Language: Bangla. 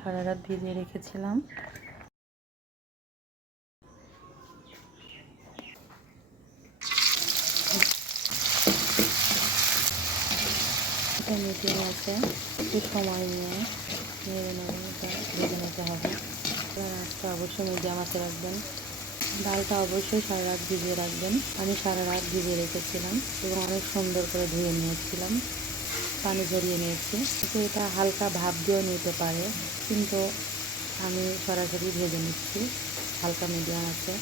সারা রাত ভিজিয়ে রেখেছিলাম। এটা মিডিয়াম আছে, একটু সময় নিয়ে নেড়ে নেড়ে এটা ভেজে নিতে হবে। আঁচটা অবশ্যই মিডিয়াম আছে রাখবেন। ডালটা অবশ্যই সারা রাত ভিজিয়ে রাখবেন। আমি সারা রাত ভিজিয়ে রেখেছিলাম এবং অনেক সুন্দর করে ধুয়ে নিয়েছিলাম, পানি ঝরিয়ে নিয়েছি। কিন্তু এটা হালকা ভাপ দিয়েও নিতে পারে, কিন্তু আমি সরাসরি ভেজে নিচ্ছি, হালকা মিডিয়াম আছে।